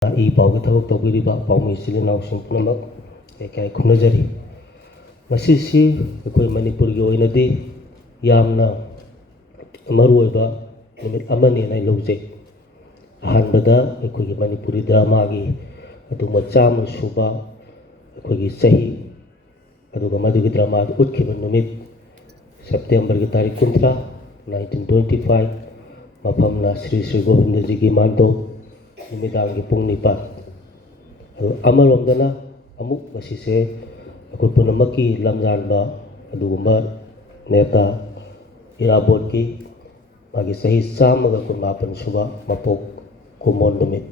ꯄꯥꯎꯒꯤ ꯊꯕꯛ ꯇꯧꯕꯤꯔꯤꯕ ꯄꯥꯎꯃꯤ ꯏꯆꯤꯜ ꯏꯅꯥꯎꯁꯤꯡ ꯄꯨꯝꯅꯃꯛ ꯂꯩꯀꯥꯏ ꯈꯨꯔꯨꯝꯖꯔꯤ꯫ ꯉꯁꯤꯁꯤ ꯑꯩꯈꯣꯏ ꯃꯅꯤꯄꯨꯔꯒꯤ ꯑꯣꯏꯅꯗꯤ ꯌꯥꯝꯅ ꯃꯔꯨꯑꯣꯏꯕ ꯅꯨꯃꯤꯠ ꯑꯃꯅꯦꯅ ꯑꯩ ꯂꯧꯖꯩ꯫ ꯑꯍꯥꯟꯕꯗ ꯑꯩꯈꯣꯏꯒꯤ ꯃꯅꯤꯄꯨꯔꯤ ꯗ꯭ꯔꯃꯥꯒꯤ ꯑꯗꯨꯒꯨꯝꯕ 100 ꯁꯨꯕ ꯑꯩꯈꯣꯏꯒꯤ ꯆꯍꯤ ꯑꯗꯨꯒ ꯃꯗꯨꯒꯤ ꯗ꯭ꯔꯃꯥꯗꯨ ꯎꯠꯈꯤꯕ ꯅꯨꯃꯤꯠ ꯁꯦꯞꯇꯦꯝꯕꯔꯒꯤ ꯇꯥꯔꯤꯛ 30, 1925 ꯃꯐꯝꯅ ꯁ꯭ꯔꯤ ꯁ꯭ꯔꯤ ꯒꯣꯕꯤꯟꯗꯖꯤꯒꯤ ꯃꯥꯡꯗꯣꯞ ꯅꯨꯃꯤꯗꯥꯡꯒꯤ ꯄꯨꯡ 9 ꯑꯗꯨ ꯑꯃꯔꯣꯝꯗꯅ ꯑꯃꯨꯛ ꯉꯁꯤꯁꯦ ꯑꯩꯈꯣꯏ ꯄꯨꯝꯅꯃꯛꯀꯤ ꯂꯝꯖꯥꯟꯕ ꯑꯗꯨꯒꯨꯝꯕ ꯅꯦꯇꯥ ꯏꯔꯥꯕꯣꯠꯀꯤ ꯃꯥꯒꯤ ꯆꯍꯤ 119 ꯁꯨꯕ ꯃꯄꯣꯛ ꯀꯨꯝꯑꯣꯟ ꯅꯨꯃꯤꯠ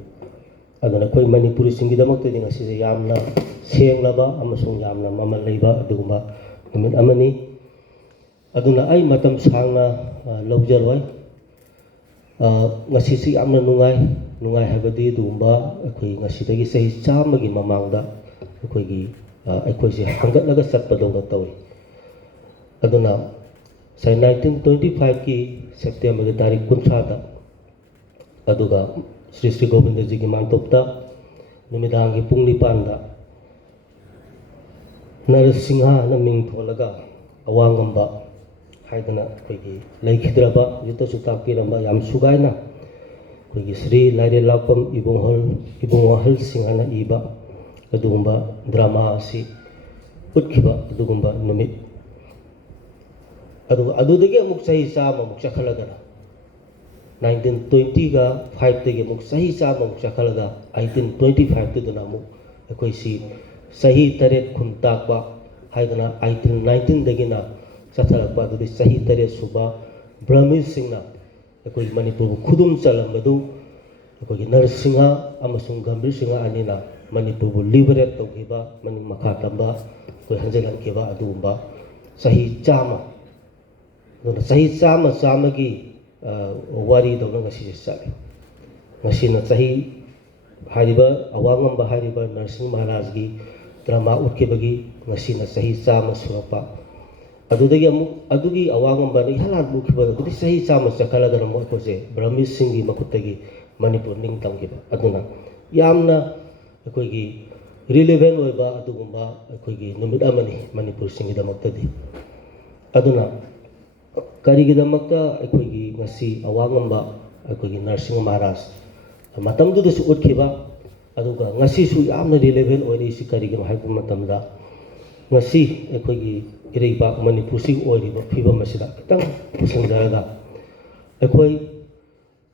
ꯑꯗꯨꯅ ꯑꯩꯈꯣꯏ ꯃꯅꯤꯄꯨꯔꯤꯁꯤꯡꯒꯤꯗꯃꯛꯇꯗꯤ ꯉꯁꯤꯁꯦ ꯌꯥꯝꯅ ꯁꯦꯡꯂꯕ ꯑꯃꯁꯨꯡ ꯌꯥꯝꯅ ꯃꯃꯜ ꯂꯩꯕ ꯑꯗꯨꯒꯨꯝꯕ ꯅꯨꯃꯤꯠ ꯑꯃꯅꯤ꯫ ꯑꯗꯨꯅ ꯑꯩ ꯃꯇꯝ ꯁꯥꯡꯅ ꯂꯧꯖꯔꯣꯏ꯫ ꯉꯁꯤꯁꯤ ꯌꯥꯝꯅ ꯅꯨꯡꯉꯥꯏ ꯍꯥꯏꯕꯗꯤ ꯑꯗꯨꯒꯨꯝꯕ ꯑꯩꯈꯣꯏ ꯉꯁꯤꯗꯒꯤ ꯆꯍꯤ 100ꯒꯤ ꯃꯃꯥꯡꯗ ꯑꯩꯈꯣꯏꯁꯦ ꯍꯪꯒꯠꯂꯒ ꯆꯠꯄꯗꯧꯅ ꯇꯧꯏ꯫ ꯑꯗꯨꯅ 1925ꯀꯤ ꯁꯦꯞꯇꯦꯝꯕꯔꯒꯤ ꯇꯥꯔꯤꯛ 30ꯗ ꯑꯗꯨꯒ ꯁ꯭ꯔꯤ ꯁ꯭ꯔꯤ ꯒꯣꯕꯤꯟꯗꯖꯤꯒꯤ ꯃꯥꯡꯇꯣꯞꯇ ꯅꯨꯃꯤꯗꯥꯡꯒꯤ ꯄꯨꯡ 9ꯗ ꯅꯔꯁꯤꯡꯍꯅ ꯃꯤꯡ ꯊꯣꯜꯂꯒ ꯑꯋꯥꯡꯉꯝꯕ ꯍꯥꯏꯗꯅ ꯑꯩꯈꯣꯏꯒꯤ ꯂꯩꯈꯤꯗ꯭ꯔꯕ ꯍꯧꯖꯤꯛꯇꯁꯨ ꯇꯥꯛꯄꯤꯔꯝꯕ ꯌꯥꯝ ꯁꯨꯒꯥꯏꯅ ꯑꯩꯈꯣꯏꯒꯤ ꯁ꯭ꯔꯤ ꯂꯥꯏꯔꯦꯜꯂꯥꯛꯄꯝ ꯏꯕꯨꯡꯋꯥꯍꯜꯁꯤꯡꯍꯅ ꯏꯕ ꯑꯗꯨꯒꯨꯝꯕ ꯗ꯭ꯔꯃꯥ ꯑꯁꯤ ꯎꯠꯈꯤꯕ ꯑꯗꯨꯒꯨꯝꯕ ꯅꯨꯃꯤꯠ ꯑꯗꯨꯒ ꯑꯗꯨꯗꯒꯤ ꯑꯃꯨꯛ ꯆꯍꯤ 100 ꯑꯃꯨꯛ ꯆꯠꯈꯠꯂꯒꯅ 1920ꯒ5ꯗꯒꯤ ꯑꯃꯨꯛ ꯆꯍꯤ 100 ꯑꯃꯨꯛ ꯆꯠꯈꯠꯂꯒ 1825ꯇꯨꯗꯅ ꯑꯃꯨꯛ ꯑꯩꯈꯣꯏꯁꯤ ꯆꯍꯤ 8 ꯈꯨꯟ ꯇꯥꯛꯄ ꯍꯥꯏꯗꯅ 1819ꯗꯒꯤꯅ ꯆꯠꯊꯔꯛꯄ ꯑꯗꯨꯗꯤ ꯆꯍꯤ 8 ꯁꯨꯕ ꯕ꯭ꯔꯍꯃꯤꯟꯁꯤꯡꯅ ꯑꯩꯈꯣꯏ ꯃꯅꯤꯄꯨꯔꯕꯨ ꯈꯨꯗꯨꯝ ꯆꯜꯂꯝꯕꯗꯨ ꯑꯩꯈꯣꯏꯒꯤ ꯅꯔꯁꯤꯡꯍ ꯑꯃꯁꯨꯡ ꯒꯝꯚꯤꯔ ꯁꯤꯡꯍ ꯑꯅꯤꯅ ꯃꯅꯤꯄꯨꯔꯕꯨ ꯂꯤꯕꯔꯦꯠ ꯇꯧꯈꯤꯕ ꯃꯅꯤꯡ ꯃꯈꯥ ꯇꯝꯕ ꯑꯩꯈꯣꯏ ꯍꯟꯖꯤꯜꯍꯟꯈꯤꯕ ꯑꯗꯨꯒꯨꯝꯕ ꯆꯍꯤ 100 ꯑꯗꯨꯅ ꯆꯍꯤ 100ꯒꯤ ꯋꯥꯔꯤꯗꯧꯅ ꯉꯁꯤꯁꯦ ꯆꯠꯂꯤ꯫ ꯉꯁꯤꯅ ꯆꯍꯤ ꯍꯥꯏꯔꯤꯕ ꯑꯋꯥꯡꯉꯝꯕ ꯍꯥꯏꯔꯤꯕ ꯅꯔꯁꯤꯡ ꯃꯍꯥꯔꯥꯖꯒꯤ ꯗ꯭ꯔꯃꯥ ꯎꯠꯈꯤꯕꯒꯤ ꯉꯁꯤꯅ ꯆꯍꯤ 100 ꯁꯨꯔꯛꯄ ꯑꯗꯨꯗꯒꯤ ꯑꯃꯨꯛ ꯑꯗꯨꯒꯤ ꯑꯋꯥꯡꯉꯝꯕꯅ ꯏꯍꯥꯟ ꯍꯥꯟꯅ ꯎꯠꯈꯤꯕꯗꯨꯗꯤ ꯆꯍꯤ 100 ꯆꯠꯈꯠꯂꯒꯅ ꯑꯃꯨꯛ ꯑꯩꯈꯣꯏꯁꯦ ꯕ꯭ꯔꯍꯃꯤꯟꯁꯤꯡꯒꯤ ꯃꯈꯨꯠꯇꯒꯤ ꯃꯅꯤꯄꯨꯔ ꯅꯤꯡꯇꯝꯈꯤꯕ ꯑꯗꯨꯅ ꯌꯥꯝꯅ ꯑꯩꯈꯣꯏꯒꯤ ꯔꯤꯂꯤꯚꯦꯟ ꯑꯣꯏꯕ ꯑꯗꯨꯒꯨꯝꯕ ꯑꯩꯈꯣꯏꯒꯤ ꯅꯨꯃꯤꯠ ꯑꯃꯅꯤ ꯃꯅꯤꯄꯨꯔꯁꯤꯡꯒꯤꯗꯃꯛꯇꯗꯤ꯫ ꯑꯗꯨꯅ ꯀꯔꯤꯒꯤꯗꯃꯛꯇ ꯑꯩꯈꯣꯏꯒꯤ ꯉꯁꯤ ꯑꯋꯥꯡꯉꯝꯕ ꯑꯩꯈꯣꯏꯒꯤ ꯅꯔꯁꯤꯡꯍ ꯃꯍꯥꯔꯥꯖ ꯃꯇꯝꯗꯨꯗꯁꯨ ꯎꯠꯈꯤꯕ ꯑꯗꯨꯒ ꯉꯁꯤꯁꯨ ꯌꯥꯝꯅ ꯔꯤꯂꯤꯚꯦꯟ ꯑꯣꯏꯔꯤꯁꯤ ꯀꯔꯤꯒꯤꯅꯣ ꯍꯥꯏꯕ ꯃꯇꯝꯗ ꯉꯁꯤ ꯑꯩꯈꯣꯏꯒꯤ ꯏꯔꯩꯕꯥꯛ ꯃꯅꯤꯄꯨꯔꯁꯤꯒꯤ ꯑꯣꯏꯔꯤꯕ ꯐꯤꯕꯝ ꯑꯁꯤꯗ ꯈꯤꯇꯪ ꯄꯨꯁꯟꯖꯔꯒ ꯑꯩꯈꯣꯏ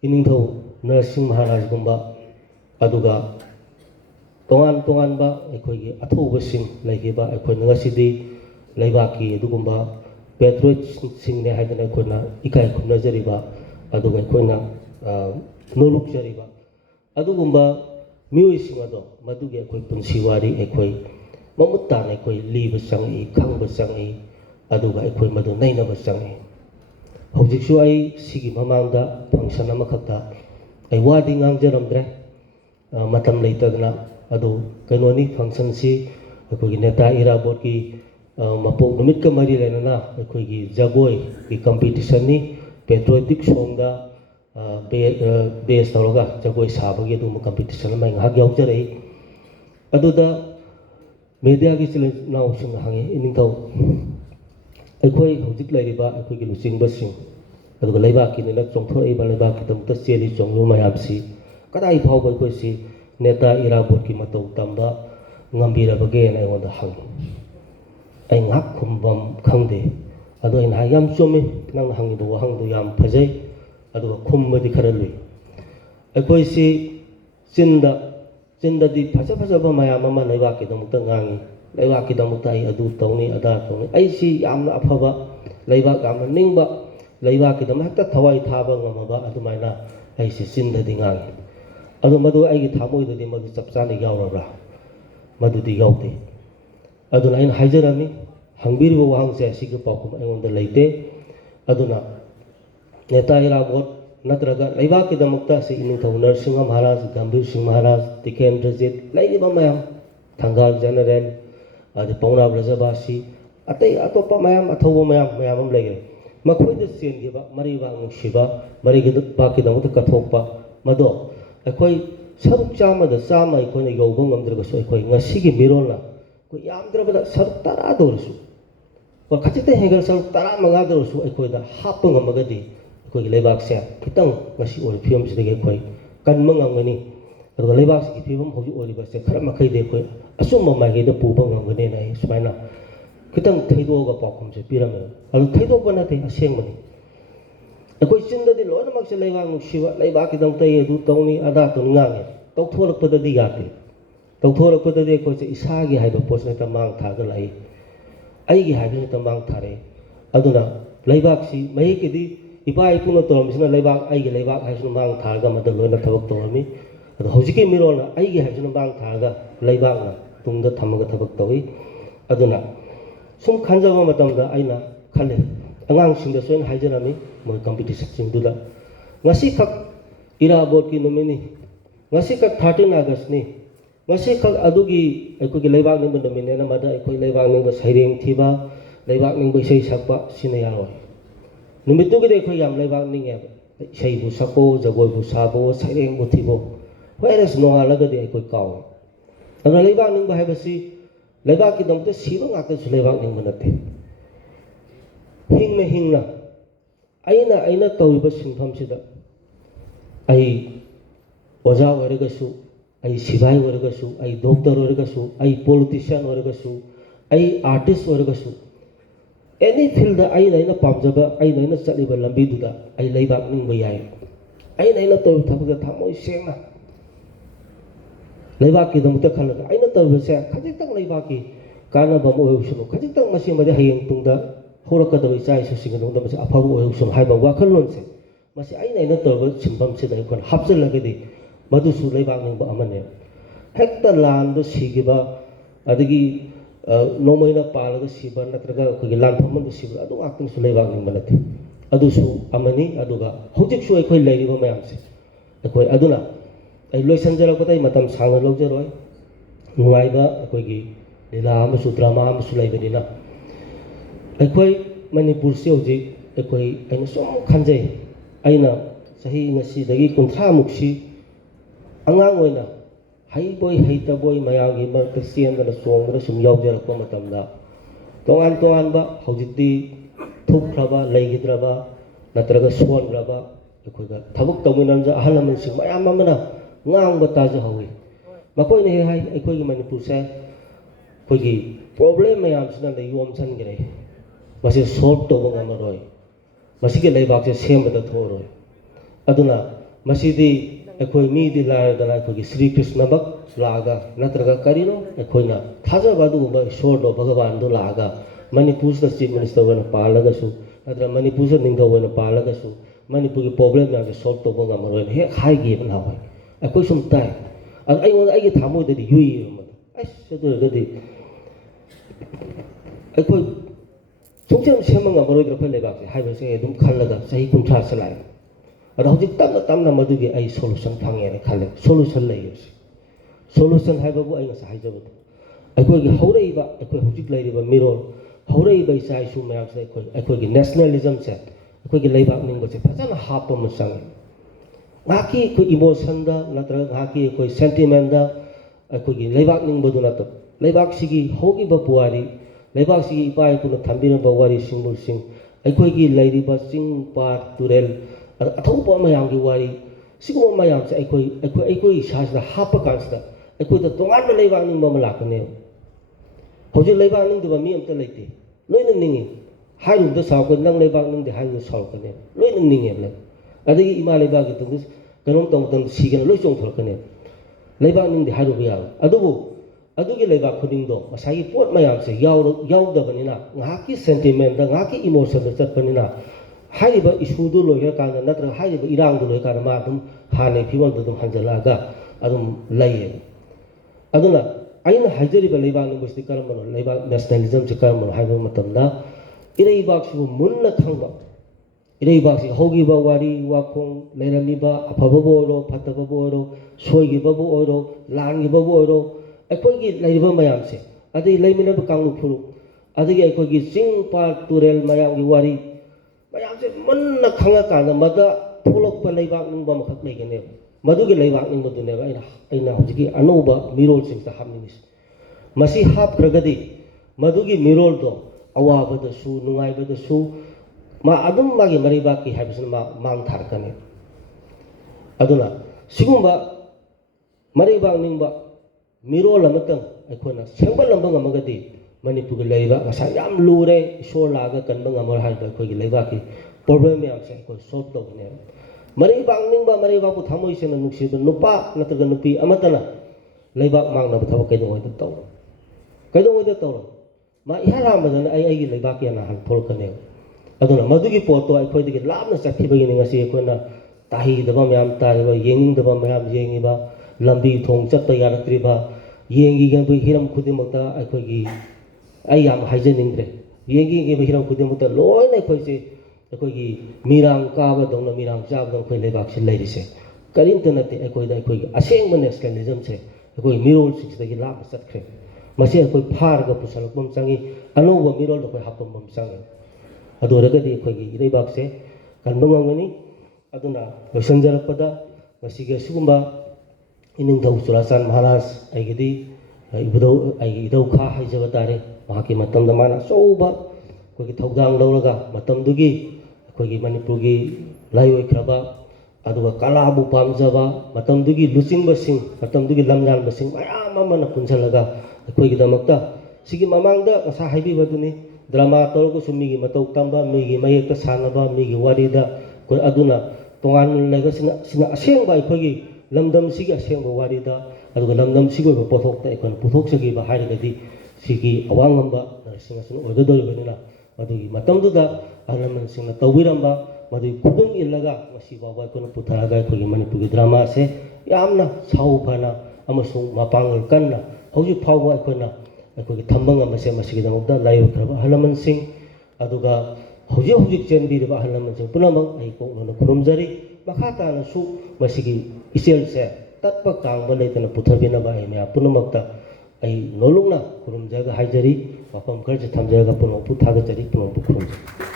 ꯏꯅꯤꯡꯊꯧ ꯅꯔꯁꯤꯡꯍ ꯃꯍꯥꯔꯥꯖꯒꯨꯝꯕ ꯑꯗꯨꯒ ꯇꯣꯉꯥꯟ ꯇꯣꯉꯥꯟꯕ ꯑꯩꯈꯣꯏꯒꯤ ꯑꯊꯧꯕꯁꯤꯡ ꯂꯩꯈꯤꯕ ꯑꯩꯈꯣꯏꯅ ꯉꯁꯤꯗꯤ ꯂꯩꯕꯥꯛꯀꯤ ꯑꯗꯨꯒꯨꯝꯕ ꯄꯦꯇ꯭ꯔꯣꯏꯠꯁꯤꯡꯅꯦ ꯍꯥꯏꯗꯅ ꯑꯩꯈꯣꯏꯅ ꯏꯀꯥꯏ ꯈꯨꯝꯅꯖꯔꯤꯕ ꯑꯗꯨꯒ ꯑꯩꯈꯣꯏꯅ ꯅꯣꯂꯨꯛꯆꯔꯤꯕ ꯑꯗꯨꯒꯨꯝꯕ ꯃꯤꯑꯣꯏꯁꯤꯡ ꯑꯗꯣ ꯃꯗꯨꯒꯤ ꯑꯩꯈꯣꯏ ꯄꯨꯟꯁꯤ ꯋꯥꯔꯤ ꯑꯩꯈꯣꯏ ꯃꯃꯨꯠ ꯇꯥꯅ ꯑꯩꯈꯣꯏ ꯂꯤꯕ ꯆꯪꯏ, ꯈꯪꯕ ꯆꯪꯏ, ꯑꯗꯨꯒ ꯑꯩꯈꯣই ꯃꯗꯨ ꯅꯩꯅꯕ ꯆꯪꯏ꯫ ꯍꯧꯖꯤꯛꯁꯨ ꯑꯩ ꯁꯤꯒꯤ ꯃꯃꯥꯡꯗ ꯐꯪꯁꯟ ꯑꯃꯈꯛꯇ ꯑꯩ ꯋꯥꯗꯤ ꯉꯥꯡꯖꯔꯝꯗ꯭ꯔꯦ ꯃꯇꯝ ꯂꯩꯇꯗꯅ ꯑꯗꯨ ꯀꯩꯅꯣꯅꯤ ꯐꯪꯁꯟꯁꯤ ꯑꯩꯈꯣꯏꯒꯤ ꯅꯦꯇꯥ ꯏꯔꯥꯕꯣꯠꯀꯤ ꯃꯄꯣꯛ ꯅꯨꯃꯤꯠꯀ ꯃꯔꯤ ꯂꯩꯅꯅ ꯑꯩꯈꯣꯏꯒꯤ ꯖꯒꯣꯏꯒꯤ ꯀꯝꯄꯤꯇꯤꯁꯟꯅꯤ꯫ ꯄꯦꯇ꯭ꯔꯣꯏꯇꯤꯛ ꯁꯣꯡꯗ ꯕꯦꯁ ꯇꯧꯔꯒ ꯖꯒꯣꯏ ꯁꯥꯕꯒꯤ ꯑꯗꯨꯒꯨꯝꯕ ꯀꯝꯄꯤꯇꯤꯁꯟ ꯑꯃ ꯑꯩ ꯉꯥꯏꯍꯥꯛ ꯌꯥꯎꯖꯔꯛꯏ꯫ ꯑꯗꯨꯗ ꯃꯦꯗꯤꯌꯥꯒꯤ ꯏꯆꯤꯜ ꯏꯅꯥꯎꯁꯤꯡꯅ ꯍꯪꯉꯤ, ꯏꯅꯤꯡꯊꯧ ꯑꯩꯈꯣꯏ ꯍꯧꯖꯤꯛ ꯂꯩꯔꯤꯕ ꯑꯩꯈꯣꯏꯒꯤ ꯂꯨꯆꯤꯡꯕꯁꯤꯡ ꯑꯗꯨꯒ ꯂꯩꯕꯥꯛꯀꯤꯅꯤꯅ ꯆꯣꯡꯊꯣꯔꯛꯏꯕ ꯂꯩꯕꯥꯛꯀꯤꯗꯃꯛꯇ ꯆꯦꯜꯂꯤ ꯆꯣꯡꯂꯤꯕ ꯃꯌꯥꯝꯁꯤ ꯀꯗꯥꯏ ꯐꯥꯎꯕ ꯑꯩꯈꯣꯏꯁꯤ ꯅꯦꯇꯥ ꯏꯔꯥꯕꯣꯠꯀꯤ ꯃꯇꯧ ꯇꯝꯕ ꯉꯝꯕꯤꯔꯕꯒꯦꯅ ꯑꯩꯉꯣꯟꯗ ꯍꯪꯉꯤ꯫ ꯑꯩ ꯉꯥꯏꯍꯥꯛ ꯈꯨꯝꯐꯝ ꯈꯪꯗꯦ꯫ ꯑꯗꯣ ꯑꯩꯅ ꯍꯥꯏ, ꯌꯥꯝ ꯆꯨꯝꯃꯤ, ꯅꯪꯅ ꯍꯪꯉꯤꯕ ꯋꯥꯍꯪꯗꯨ ꯌꯥꯝ ꯐꯖꯩ ꯑꯗꯨꯒ ꯈꯨꯝꯕꯗꯤ ꯈꯔ ꯂꯨꯏ꯫ ꯑꯩꯈꯣꯏꯁꯤ ꯆꯤꯟꯗꯗꯤ ꯐꯖꯕ ꯃꯌꯥꯝ ꯑꯃ ꯂꯩꯕꯥꯛꯀꯤꯗꯃꯛꯇ ꯉꯥꯡꯉꯤ, ꯂꯩꯕꯥꯛꯀꯤꯗꯃꯛꯇ ꯑꯩ ꯑꯗꯨ ꯇꯧꯅꯤ ꯑꯗꯥ ꯇꯧꯅꯤ, ꯑꯩꯁꯤ ꯌꯥꯝꯅ ꯑꯐꯕ, ꯂꯩꯕꯥꯛ ꯌꯥꯝꯅ ꯅꯤꯡꯕ, ꯂꯩꯕꯥꯛꯀꯤꯗꯃꯛ ꯍꯦꯛꯇ ꯊꯋꯥꯏ ꯊꯥꯕ ꯉꯝꯃꯕ ꯑꯗꯨꯃꯥꯏꯅ ꯑꯩꯁꯤ ꯆꯤꯟꯗꯗꯤ ꯉꯥꯡꯉꯤ꯫ ꯑꯗꯣ ꯃꯗꯨ ꯑꯩꯒꯤ ꯊꯃꯣꯏꯗꯗꯤ ꯃꯗꯨ ꯆꯞ ꯆꯥꯅ ꯌꯥꯎꯔꯕ꯭ꯔꯥ? ꯃꯗꯨꯗꯤ ꯌꯥꯎꯗꯦ꯫ ꯑꯗꯨꯅ ꯑꯩꯅ ꯍꯥꯏꯖꯔꯝꯃꯤ, ꯍꯪꯕꯤꯔꯤꯕ ꯋꯥꯍꯪꯁꯦ ꯑꯁꯤꯒꯤ ꯄꯥꯎꯈꯨꯝ ꯑꯩꯉꯣꯟꯗ ꯂꯩꯇꯦ꯫ ꯑꯗꯨꯅ ꯅꯦꯇꯥ ꯏꯔꯥꯕꯣꯠ ꯅꯠꯇ꯭ꯔꯒ ꯂꯩꯕꯥꯛꯀꯤꯗꯃꯛꯇ ꯁꯤ ꯏꯅꯤꯡꯊꯧ ꯅꯔꯁꯤꯡꯍ ꯃꯍꯥꯔꯥꯖ, ꯒꯝꯚꯤꯔ ꯁꯤꯡꯍ ꯃꯍꯥꯔꯥꯖ, ꯇꯤꯀꯦꯟꯗ꯭ꯔꯖꯤꯠ, ꯂꯩꯔꯤꯕ ꯃꯌꯥꯝ, ꯊꯪꯒꯥꯜ ꯖꯦꯅꯔꯦꯜ, ꯑꯗꯩ ꯄꯥꯎꯅꯥ ꯕ꯭ꯔꯖꯕꯥꯁꯤ, ꯑꯇꯩ ꯑꯇꯣꯞꯄ ꯃꯌꯥꯝ ꯑꯊꯧꯕ ꯃꯌꯥꯝ ꯑꯃ ꯂꯩꯈ꯭ꯔꯦ꯫ ꯃꯈꯣꯏꯗ ꯆꯦꯟꯈꯤꯕ ꯃꯔꯩꯕꯥꯛ ꯅꯨꯡꯁꯤꯕ, ꯃꯔꯩꯕꯥꯛꯀꯤꯗꯃꯛꯇ ꯀꯠꯊꯣꯛꯄ, ꯃꯗꯣ ꯑꯩꯈꯣꯏ saruk chamada chama akhoi yauba ngamdragasu akhoi ngasigi mirolna ko yamdrabada saruk tara dorsu ko khachita hengal saruk tara manga dorsu akhoi da happa ngamagadi akhoi leibak se kitang ngasi ori phim sidagi akhoi kanma ngangani aduga leibak si phim hoji ori ba se khara makai de akhoi asum mamai da puba ngangane nai sumaina kitang thaidoga pakum se pirame alu thaido bana te asengmani akhoi chindadi loina mak se leibak nusiba leibak kidang tai edu tawni ada tun ngange tawthorakpadadi yate tawthorakpadadi akhoi se isagi haiba posna ta mang thaga lai aigi haiba ta mang thare aduna leibak si mai kidi ipa ipuna toramsina leibak aigi leibak haisuna mang thaga madal loina thabak torami adu hojiki mirona aigi haisuna mang thaga leibak na tungda thamaga thabak tawi aduna sum khanjaba matamda aina khale angang singda soin haijarami moi competition singduda ngasi khak ira board ki nomini ngasi khak 13 august ni ngasi khak adugi aiko gi leibak ning nomine na mada aiko leibak ning saireng thiba leibak ning sei sakpa sine yaroi numitu gi aiko yam leibak ning ya sei bu sako jagoi bu sabo saireng bu thibo whereas no alaga de aiko kaw amra leibak ning ba haibasi leibak ki domte siba ngata su leibak ning manate hingna aina tawriba sinfam sida ai oja waragasu ai sibai waragasu ai doctor waragasu ai politician waragasu ai artist waragasu any field da aina pamjaba aina chaliba lambi duda ai leibak ning ba yai aina taw thabga thamoi sengna leibak ki domte khalaga aina tawba se khajitang leibak ki kana bam oyusunu khajitang masi made hayeng tungda horakadaba icha isu singadongda masi afabu oyusunu haiba wakhalonse masi aina tawba simbam sida ikon hapjalagadi madusu leibak ning ba amane hekta land do sigiba adigi nomaina palaga siba natraga kogi land phamman do siba adu aktin su leibak ning manati adu su amani aduga hojik su ekoi leiriba mayamse ekoi aduna ai loisanjarapatai matam sangna logjaroi nuaiba ekoi lila amasu drama amasu leibanina ekoi manipur se hoji ekoi aina som khanjai aina sahi ngasi dagi kunthra muksi angang oina haiboi haitaboi mayagi marta siendana songdana sum yaujarakpa matamda tongan ba hojiti thukhraba leigidraba natraga suongraba ekhoiga thabuk tawminamja ahalaman sing mayam amana ngang taja hawi makoi ne hai ekoi gi manipur se koigi problem mayam sina le yom chan gre masi solve to bang amaroi masi ke leibak se sembada thoroi aduna masi di ekoi mi di la dana koigi Sri Krishna bak laga natraga karino ekoi na thaja badu ba shor do bhagavan do laga manipur se chief minister wana palaga su natra manipur se ningga wana palaga su manipur gi problem ya solve to bang amaroi he khai gi ban hawai ekoi sum tai ai ngon ai gi thamoi de yui ai se do de ekoi sungcham semang amaroi dra leibak se haiba se dum khallaga sahi kunthra salai ada hojik tamna madugi ai solution phange ne khale solution lai yose solution haiba bu ai ngasa haijabu ekoi gi haureiba ekoi hojik lairiba mirol haureiba isai su mayam se ekoi gi nationalism se ekoi gi leibak ning ba se phajana happa musang ngaki ko emotion da natra ngaki ko sentiment da ekoi gi leibak ning ba du na to leibak sigi hogi ba puari leibak sigi ipai kuna thambina ba wari singbu sing ekoi gi lairiba sing pa turel athaupa mayam gi wari sigo mayam se ekoi shasda happa kansda ekoi da tongan ba leibak ning ba malakane hoji leibak ning du ba mi amta leite loina ningi hairu da saw ko nang leibak ning de hairu saw ko ne loina ningi le adagi ima leibak gi tung kanom tong sigan loi chong thol kane leibak ning de hairu ba ya adubu adugi leibak khuding do masai pot mayam se yaw da banina ngaki sentiment da ngaki emotion da chat banina haiba issue do loya kana natra haiba irang do loya kana ma dum hane phibon dum hanjalaga adum laye aduna aina haijariba leibak ning bosti karamano leibak nationalism se karamano haiba matamda ireibak su munna thangba ireibak si hogiba wari wakong leiramiba afaba bo oro phataba bo oro soigiba bo oro langiba bo oro ekoi gi leiriba mayam se adai leiminaba kanglu phuru adagi ekoi gi sing pa turel mayam gi wari mayam se munna khanga kana mada tholok pa leibak ning ba makhak leigane ꯃꯗꯨꯒꯤ ꯂꯩꯕꯥꯛꯅꯤꯡꯕꯗꯨꯅꯦꯕ ꯑꯩꯅ ꯍꯧꯖꯤꯛꯀꯤ ꯑꯅꯧꯕ ꯃꯤꯔꯣꯜꯁꯤꯡꯁꯤꯗ ꯍꯥꯞꯅꯤꯡꯉꯤꯁꯤ ꯃꯁꯤ ꯍꯥꯞꯈ꯭ꯔꯒꯗꯤ ꯃꯗꯨꯒꯤ ꯃꯤꯔꯣꯜꯗꯣ ꯑꯋꯥꯕꯗꯁꯨ ꯅꯨꯡꯉꯥꯏꯕꯗꯁꯨ ꯃꯥ ꯑꯗꯨꯝ ꯃꯥꯒꯤ ꯃꯔꯩꯕꯥꯛꯀꯤ ꯍꯥꯏꯕꯁꯤꯅ ꯃꯥ ꯃꯥꯡ ꯊꯥꯔꯛꯀꯅꯤ ꯑꯗꯨꯅ ꯁꯤꯒꯨꯝꯕ ꯃꯔꯩꯕꯥꯛ ꯅꯤꯡꯕ ꯃꯤꯔꯣꯜ ꯑꯃꯇꯪ ꯑꯩꯈꯣꯏꯅ ꯁꯦꯝꯒꯠꯂꯝꯕ ꯉꯝꯃꯒꯗꯤ ꯃꯅꯤꯄꯨꯔꯒꯤ ꯂꯩꯔꯤꯕ ꯉꯁꯥꯏ ꯌꯥꯝ ꯂꯨꯔꯦ ꯏꯁꯣꯔ ꯂꯥꯛꯑꯒ ꯀꯟꯕ ꯉꯝꯃꯔꯣꯏ ꯍꯥꯏꯕ ꯑꯩꯈꯣꯏꯒꯤ ꯂꯩꯕꯥꯛꯀꯤ ꯄ꯭ꯔꯣꯕ꯭ꯂꯦꯝ ꯃꯌꯥꯝꯁꯦ ꯑꯩꯈꯣꯏ ꯁꯣꯜꯕ ꯇꯧꯒꯅꯦꯕ ꯃꯔꯩꯕꯥꯛ ꯅꯤꯡꯕ ꯃꯔꯩꯕꯥꯛꯄꯨ ꯊꯃꯣꯏ ꯁꯦꯡꯅ ꯅꯨꯡꯁꯤꯕ ꯅꯨꯄꯥ ꯅꯠꯇ꯭ꯔꯒ ꯅꯨꯄꯤ ꯑꯃꯠꯇꯅ ꯂꯩꯕꯥꯛ ꯃꯥꯡꯅꯕ ꯊꯕꯛ ꯀꯩꯗꯧꯉꯩꯗ ꯇꯧꯔꯣꯏ ꯀꯩꯗꯧꯉꯩꯗ ꯇꯧꯔꯣꯏ ꯃꯥ ꯏꯍꯥꯟ ꯍꯥꯟꯕꯗꯅ ꯑꯩꯒꯤ ꯂꯩꯕꯥꯛꯀꯤ ꯑꯅꯥ ꯍꯥꯟꯅ ꯊꯣꯛꯂꯛꯀꯅꯦꯕ ꯑꯗꯨꯅ ꯃꯗꯨꯒꯤ ꯄꯣꯠꯇꯣ ꯑꯩꯈꯣꯏꯗꯒꯤ ꯂꯥꯞꯅ ꯆꯠꯈꯤꯕꯒꯤꯅꯤ ꯉꯁꯤ ꯑꯩꯈꯣꯏꯅ ꯇꯥꯍꯩꯗꯕ ꯃꯌꯥꯝ ꯇꯥꯔꯤꯕ ꯌꯦꯡꯅꯤꯡꯗꯕ ꯃꯌꯥꯝ ꯌꯦꯡꯉꯤꯕ ꯂꯝꯕꯤ ꯊꯣꯡ ꯆꯠꯄ ꯌꯥꯔꯛꯇ꯭ꯔꯤꯕ ꯌꯦꯡꯈꯤꯕ ꯍꯤꯔꯝ ꯈꯨꯗꯤꯡꯃꯛꯇ ꯑꯩꯈꯣꯏꯒꯤ ꯑꯩ ꯌꯥꯝ ꯍꯥꯏꯖꯅꯤꯡꯗ꯭ꯔꯦ ꯌꯦꯡꯈꯤꯕ ꯍꯤꯔꯝ ꯈꯨꯗꯤꯡꯃꯛꯇ ꯂꯣꯏꯅ ꯑꯩꯈꯣꯏꯒꯤ ꯃꯤꯔꯥꯡ ꯀꯥꯕꯗꯧꯅ ꯃꯤꯔꯥꯡ ꯆꯥꯕꯗꯧꯅ ꯑꯩꯈꯣই ꯂꯩꯕꯥꯛꯁꯤ ꯂꯩꯔꯤꯁꯦ ꯀꯔꯤꯝꯇ ꯅꯠꯇꯦ ꯑꯩꯈꯣꯏꯒꯤ ꯑꯁꯦꯡꯕ ꯅꯦꯁꯅꯦꯂꯤꯖꯝꯁꯦ ꯑꯩꯈꯣꯏ ꯃꯤꯔꯣꯜꯁꯤꯡꯁꯤꯗꯒꯤ ꯂꯥꯞꯅ ꯆꯠꯈ꯭ꯔꯦ ꯃꯁꯤ ꯑꯩꯈꯣꯏ ꯐꯥꯔꯒ ꯄꯨꯁꯜꯂꯛꯄ ꯑꯃ ꯆꯪꯉꯤ ꯑꯅꯧꯕ ꯃꯤꯔꯣꯜꯗ ꯑꯩꯈꯣꯏ ꯍꯥꯞꯄꯝꯕ ꯑꯃ ꯆꯪꯉꯤ ꯑꯗꯨ ꯑꯣꯏꯔꯒꯗꯤ ꯑꯩꯈꯣꯏꯒꯤ ꯏꯔꯩꯕꯥꯛꯁꯦ ꯀꯟꯕ ꯉꯝꯒꯅꯤ ꯑꯗꯨꯅ ꯂꯣꯏꯁꯤꯟꯖꯔꯛꯄꯗ ꯉꯁꯤꯒꯤ ꯑꯁꯤꯒꯨꯝꯕ ꯏꯅꯤꯡꯊꯧ ꯆꯨꯔꯥꯆꯥꯟ ꯃꯍꯥꯔꯥꯖ ꯑꯩꯒꯤ ꯏꯙꯧꯈꯥ ꯍꯥꯏꯖꯕ ꯇꯥꯔꯦ ꯃꯍꯥꯛꯀꯤ ꯃꯇꯝꯗ ꯃꯥꯅ ꯑꯆꯧꯕ ꯑꯩꯈꯣꯏꯒꯤ ꯊꯧꯗꯥꯡ ꯂꯧꯔꯒ ꯃꯇꯝꯗꯨꯒꯤ ꯑꯩꯈꯣꯏꯒꯤ ꯃꯅꯤꯄꯨꯔꯒꯤ ꯂꯥꯏꯑꯣꯏꯈ꯭ꯔꯕ ꯑꯗꯨꯒ ꯀꯂꯥꯕꯨ ꯄꯥꯝꯖꯕ ꯃꯇꯝꯗꯨꯒꯤ ꯂꯨꯆꯤꯡꯕꯁꯤꯡ ꯃꯇꯝꯗꯨꯒꯤ ꯂꯝꯌꯥꯟꯕꯁꯤꯡ ꯃꯌꯥꯝ ꯑꯃꯅ ꯄꯨꯟꯁꯤꯜꯂꯒ ꯑꯩꯈꯣꯏꯒꯤꯗꯃꯛꯇ ꯁꯤꯒꯤ ꯃꯃꯥꯡꯗ ꯉꯁꯥꯏ ꯍꯥꯏꯕꯤꯕꯗꯨꯅꯤ ꯗ꯭ꯔꯃꯥ ꯇꯧꯔꯒꯁꯨ ꯃꯤꯒꯤ ꯃꯇꯧ ꯇꯝꯕ ꯃꯤꯒꯤ ꯃꯌꯦꯛꯇ ꯁꯥꯟꯅꯕ ꯃꯤꯒꯤ ꯋꯥꯔꯤꯗ ꯑꯩꯈꯣꯏ ꯑꯗꯨꯅ ꯇꯣꯉꯥꯟꯅ ꯂꯩꯕꯁꯤꯅ ꯁꯤꯅ ꯑꯁꯦꯡꯕ ꯑꯩꯈꯣꯏꯒꯤ ꯂꯝꯗꯝꯁꯤꯒꯤ ꯑꯁꯦꯡꯕ ꯋꯥꯔꯤꯗ ꯑꯗꯨꯒ ꯂꯝꯗꯝꯁꯤꯒꯤ ꯑꯣꯏꯕ ꯄꯣꯠꯊꯣꯛꯇ ꯑꯩꯈꯣꯏꯅ ꯄꯨꯊꯣꯛꯆꯈꯤꯕ ꯍꯥꯏꯔꯒꯗꯤ ꯁꯤꯒꯤ ꯑꯋꯥꯡ ꯉꯝꯕ ꯅꯔꯁꯤꯡ ꯑꯁꯤꯅ ꯑꯣꯏꯒꯗꯧꯔꯤꯕꯅꯤꯅ ꯃꯗꯨꯒꯤ ꯃꯇꯝꯗꯨꯗ ꯑꯍꯜ ꯂꯃꯟꯁꯤꯡꯅ ꯇꯧꯕꯤꯔꯝꯕ ꯃꯗꯨꯒꯤ ꯈꯨꯗꯨꯝ ꯏꯜꯂꯒ ꯉꯁꯤ ꯐꯥꯎꯕ ꯑꯩꯈꯣꯏꯅ ꯄꯨꯊꯔꯒ ꯑꯩꯈꯣꯏꯒꯤ ꯃꯅꯤꯄꯨꯔꯒꯤ ꯗ꯭ꯔꯃꯥꯁꯦ ꯌꯥꯝꯅ ꯁꯥꯎ ꯐꯅ ꯑꯃꯁꯨꯡ ꯃꯄꯥꯡꯒꯜ ꯀꯟꯅ ꯍꯧꯖꯤꯛ ꯐꯥꯎꯕ ꯑꯩꯈꯣꯏꯒꯤ ꯊꯝꯕ ꯉꯝꯕꯁꯦ ꯃꯁꯤꯒꯤꯗꯃꯛꯇ ꯂꯥꯏꯑꯣꯏꯈ꯭ꯔꯕ ꯑꯍꯜ ꯂꯃꯟꯁꯤꯡ ꯑꯗꯨꯒ ꯍꯧꯖꯤꯛ ꯆꯦꯟꯕꯤꯔꯤꯕ ꯑꯍꯜ ꯂꯃꯟꯁꯤꯡ ꯄꯨꯝꯅꯃꯛ ꯑꯩ ꯀꯣꯛꯅꯅ ꯈꯨꯔꯨꯝꯖꯔꯤ ꯃꯈꯥ ꯇꯥꯅꯁꯨ ꯃꯁꯤꯒꯤ ꯏꯆꯦꯜꯁꯦ ꯇꯠꯄ ꯀꯥꯡꯕ ꯂꯩꯇꯅ ꯄꯨꯊꯕꯤꯅꯕ ꯑꯩ ꯃꯌꯥꯝ ꯄꯨꯝꯅꯃꯛꯇ ꯑꯩ ꯅꯣꯂꯨꯛꯅ ꯈꯨꯔꯨꯝꯖꯔꯒ ꯍꯥꯏꯖꯔꯤ ꯋꯥꯐꯝ ꯈꯔꯁꯦ ꯊꯝꯖꯔꯒ ꯄꯨꯝꯅꯃꯛꯄꯨ ꯊꯥꯒꯠꯆꯔꯤ ꯄꯨꯝꯅꯃꯛꯄꯨ ꯈꯨꯔꯨꯝꯖꯔꯤ